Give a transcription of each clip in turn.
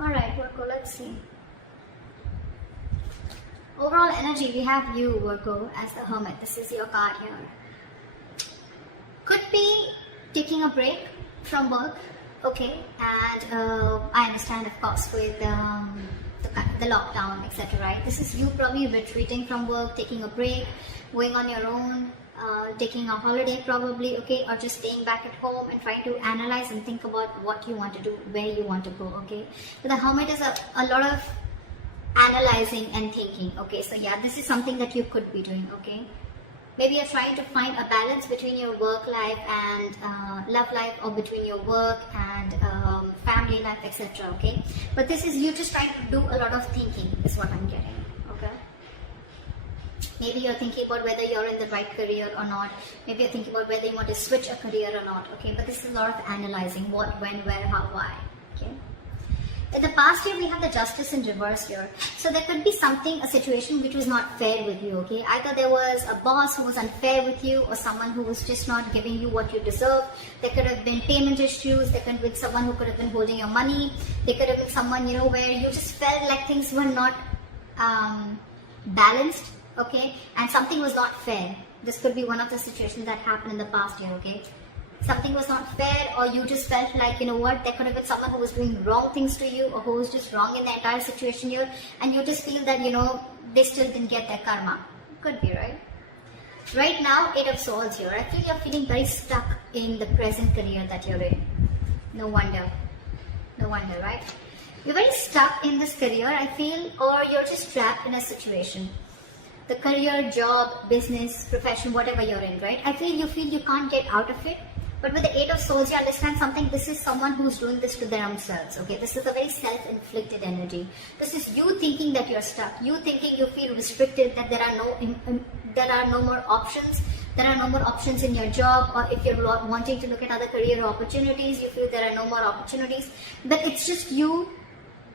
Alright, Virgo, let's see. Overall energy, we have you, Virgo, as the Hermit. This is your card here. Could be taking a break from work, okay, and I understand, of course, with the lockdown, etc., right? This is you probably retreating from work, taking a break, going on your own, taking a holiday probably, okay, or just staying back at home and trying to analyze and think about what you want to do, where you want to go, okay? But the Hermit is a lot of analyzing and thinking, okay? So yeah, this is something that you could be doing, okay? Maybe you're trying to find a balance between your work life and love life, or between your work and family life, etc., okay? But this is you just trying to do a lot of thinking is what I'm getting, okay? Maybe you're thinking about whether you're in the right career or not. Maybe you're thinking about whether you want to switch a career or not, okay? But this is a lot of analyzing: what, when, where, how, why, okay? In the past year, we have the Justice in reverse here. So there could be something, a situation which was not fair with you, okay? Either there was a boss who was unfair with you, or someone who was just not giving you what you deserve. There could have been payment issues. There could have been someone who could have been holding your money. There could have been someone, you know, where you just felt like things were not balanced, okay? And something was not fair. This could be one of the situations that happened in the past year, okay? Something was not fair, or you just felt like, you know what, there could have been someone who was doing wrong things to you, or who was just wrong in the entire situation here, and you just feel that, you know, they still didn't get their karma. Could be, right? Right now, 8 of Swords here. I feel you're feeling very stuck in the present career that you're in. No wonder. No wonder, right? You're very stuck in this career, I feel, or you're just trapped in a situation. The career, job, business, profession, whatever you're in, right? I feel you can't get out of it. But with the 8 of Swords, you understand something. This is someone who's doing this to themselves, okay? This is a very self-inflicted energy. This is you thinking that you're stuck. You thinking you feel restricted, that there are no more options. There are no more options in your job, or if you're wanting to look at other career opportunities, you feel there are no more opportunities. But it's just you,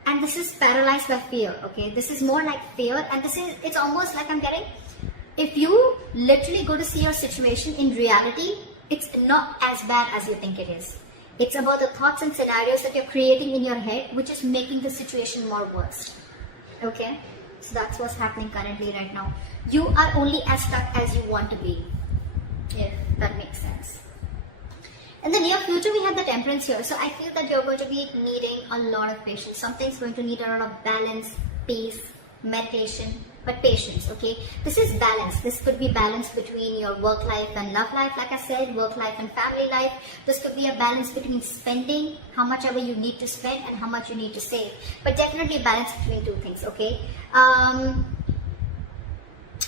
and this is paralyzed by fear, okay? This is more like fear, and it's almost like I'm getting, if you literally go to see your situation in reality, it's not as bad as you think it is. It's about the thoughts and scenarios that you're creating in your head, which is making the situation more worse. Okay? So that's what's happening currently right now. You are only as stuck as you want to be. If that makes sense. In the near future, we have the Temperance here. So I feel that you're going to be needing a lot of patience. Something's going to need a lot of balance, peace, meditation, but patience, okay? This is balance. This could be balance between your work life and love life, like I said, work life and family life. This could be a balance between spending, how much ever you need to spend, and how much you need to save. But definitely balance between two things, okay?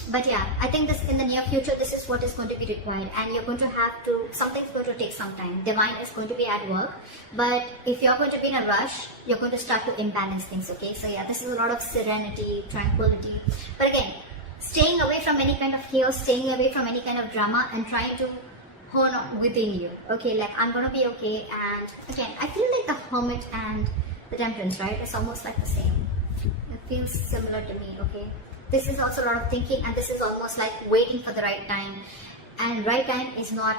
But yeah, I think this in the near future, this is what is going to be required, and you're going to have to, something's going to take some time. Divine is going to be at work, but if you're going to be in a rush, you're going to start to imbalance things, okay? So yeah, this is a lot of serenity, tranquility. But again, staying away from any kind of chaos, staying away from any kind of drama, and trying to hone on within you, okay? Like, I'm going to be okay. And again, I feel like the Hermit and the Temperance, right? It's almost like the same. It feels similar to me, okay? This is also a lot of thinking, and this is almost like waiting for the right time. And right time is not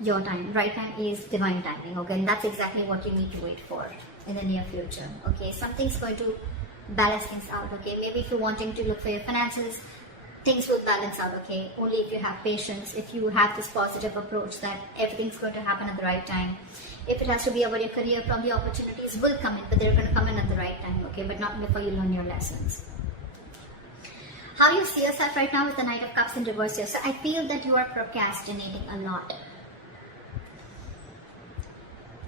your time. Right time is divine timing, okay? And that's exactly what you need to wait for in the near future, okay? Something's going to balance things out, okay? Maybe if you're wanting to look for your finances, things will balance out, okay? Only if you have patience, if you have this positive approach that everything's going to happen at the right time. If it has to be about your career, probably opportunities will come in, but they're going to come in at the right time, okay? But not before you learn your lessons. How you see yourself right now with the Knight of Cups in reverse here. So I feel that you are procrastinating a lot.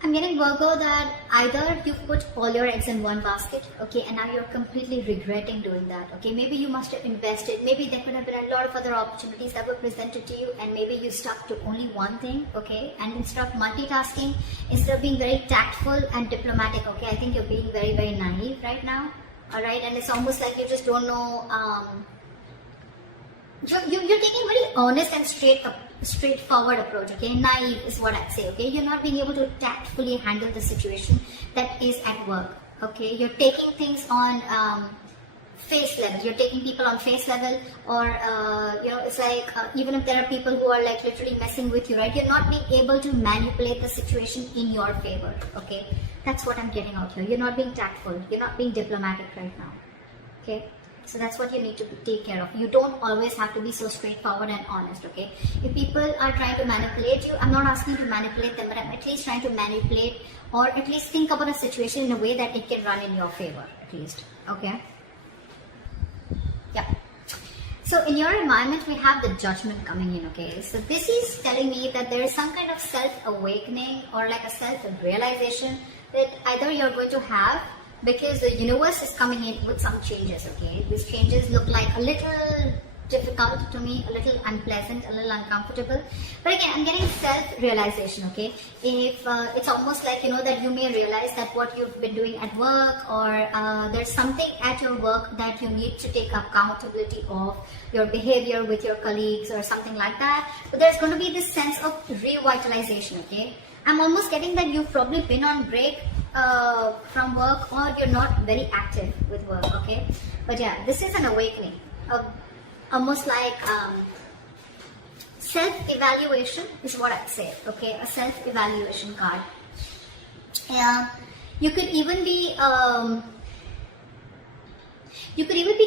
I'm getting, Virgo, that either you've put all your eggs in one basket, okay, and now you're completely regretting doing that, okay. Maybe you must have invested, maybe there could have been a lot of other opportunities that were presented to you, and maybe you stuck to only one thing, okay. And instead of multitasking, instead of being very tactful and diplomatic, okay, I think you're being very, very naive right now, alright. And it's almost like you just don't know, you're taking a very honest and straightforward approach, okay? Naive is what I'd say, okay? You're not being able to tactfully handle the situation that is at work, okay? You're taking things on face level. You're taking people on face level, or, you know, it's like, even if there are people who are like literally messing with you, right? You're not being able to manipulate the situation in your favor, okay? That's what I'm getting out here. You're not being tactful. You're not being diplomatic right now. Okay? So that's what you need to take care of. You don't always have to be so straightforward and honest, okay? If people are trying to manipulate you, I'm not asking you to manipulate them, but I'm at least trying to manipulate or at least think about a situation in a way that it can run in your favor, at least, okay? Yeah. So in your environment, we have the Judgment coming in, okay? So this is telling me that there is some kind of self-awakening or like a self-realization that either you're going to have, because the universe is coming in with some changes, okay? These changes look like a little difficult to me, a little unpleasant, a little uncomfortable. But again, I'm getting self-realization, okay? If it's almost like, you know, that you may realize that what you've been doing at work, or there's something at your work that you need to take accountability of, your behavior with your colleagues or something like that. But there's going to be this sense of revitalization, okay? I'm almost getting that you've probably been on break from work, or you're not very active with work, okay? But yeah, this is an awakening, almost like self-evaluation is what I'd say, okay? A self-evaluation card. You could even be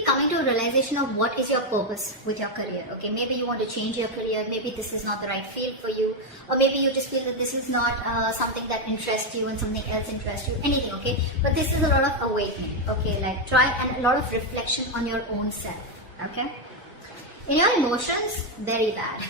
coming to a realization of what is your purpose with your career, okay? Maybe you want to change your career, maybe this is not the right field for you, or maybe you just feel that this is not something that interests you and something else interests you, anything, okay? But this is a lot of awakening, okay? Like try, and a lot of reflection on your own self, okay? In your emotions, very bad.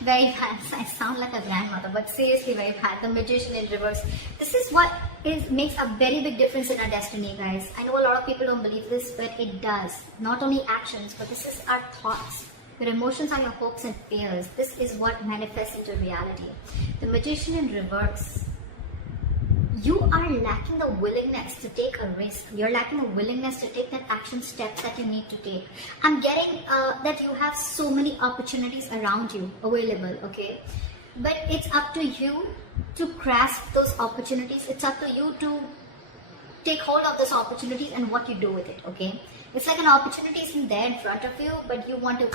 Very bad. I sound like a grandmother, but seriously very bad. The Magician in reverse. This is what makes a very big difference in our destiny, guys. I know a lot of people don't believe this, but it does. Not only actions, but this is our thoughts. Your emotions are your hopes and fears. This is what manifests into reality. The Magician in reverse. You are lacking the willingness to take a risk. You're lacking the willingness to take that action steps that you need to take. I'm getting that you have so many opportunities around you available, okay? But it's up to you to grasp those opportunities. It's up to you to take hold of those opportunities and what you do with it, okay? It's like an opportunity is in there in front of you, but you want to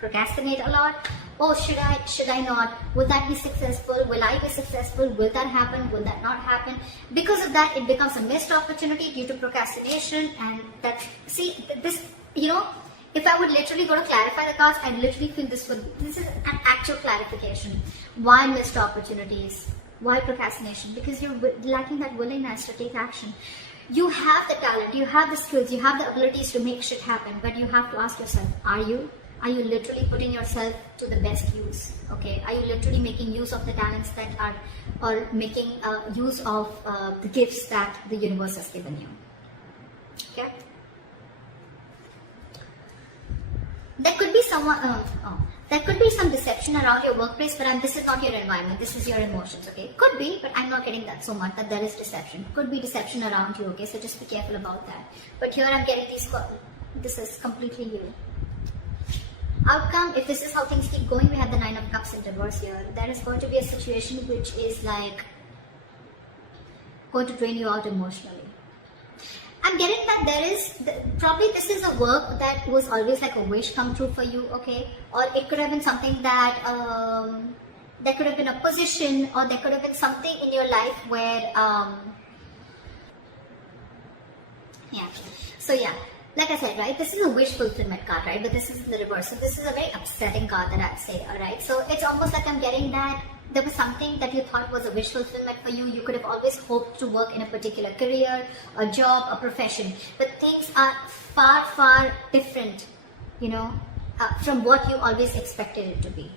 procrastinate a lot. Oh, should I not? Will that be successful? Will I be successful? Will that happen? Will that not happen? Because of that, it becomes a missed opportunity due to procrastination. And that's, see, this, you know, if I would literally go to clarify the cards, I'd literally feel this is an actual clarification. Why missed opportunities? Why procrastination? Because you're lacking that willingness to take action. You have the talent, you have the skills, you have the abilities to make shit happen, but you have to ask yourself, are you literally putting yourself to the best use, okay? Are you literally making use of the talents that are, or making use of the gifts that the universe has given you, okay? There could be there could be some deception around your workplace, but this is not your environment, this is your emotions, okay? Could be, but I'm not getting that so much, that there is deception. Could be deception around you, okay? So just be careful about that. But here I'm getting this is completely you. Outcome, if this is how things keep going, we have the Nine of Cups in reverse here. There is going to be a situation which is like going to drain you out emotionally. I'm getting that there is, probably this is a work that was always like a wish come true for you, okay? Or it could have been something that, there could have been a position, or there could have been something in your life where, yeah. So yeah. Like I said, right, this is a wish fulfillment card, right? But this is in the reverse. So this is a very upsetting card that I'd say, alright? So it's almost like I'm getting that there was something that you thought was a wish fulfillment for you. You could have always hoped to work in a particular career, a job, a profession. But things are far, far different, you know, from what you always expected it to be.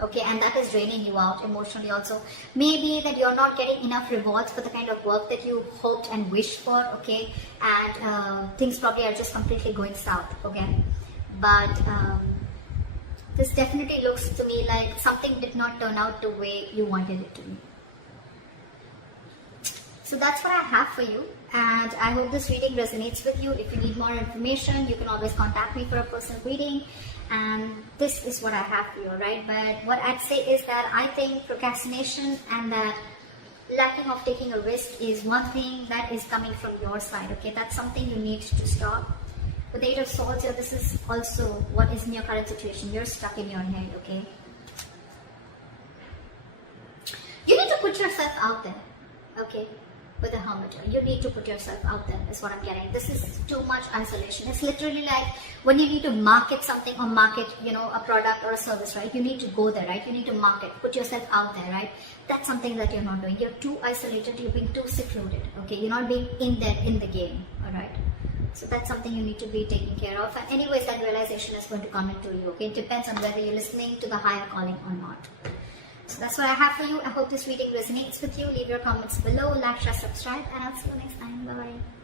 Okay, and that is draining you out emotionally also. Maybe that you're not getting enough rewards for the kind of work that you hoped and wished for, okay? And things probably are just completely going south, okay? But this definitely looks to me like something did not turn out the way you wanted it to be. So that's what I have for you. And I hope this reading resonates with you. If you need more information, you can always contact me for a personal reading. And this is what I have for you, right? But what I'd say is that I think procrastination and that lacking of taking a risk is one thing that is coming from your side, okay? That's something you need to stop. With the Eight of Swords here, this is also what is in your current situation. You're stuck in your head, okay? You need to put yourself out there, okay? with the Hermit. You need to put yourself out there, is what I'm getting. This is too much isolation. It's literally like when you need to market something or market, a product or a service, right? You need to go there, right? You need to market, put yourself out there, right? That's something that you're not doing. You're too isolated, you're being too secluded, okay? You're not being in there in the game, all right? So that's something you need to be taking care of. And anyways, that realization is going to come into you, okay? It depends on whether you're listening to the higher calling or not. So that's what I have for you. I hope this reading resonates with you. Leave your comments below, like, share, subscribe, and I'll see you next time. Bye-bye.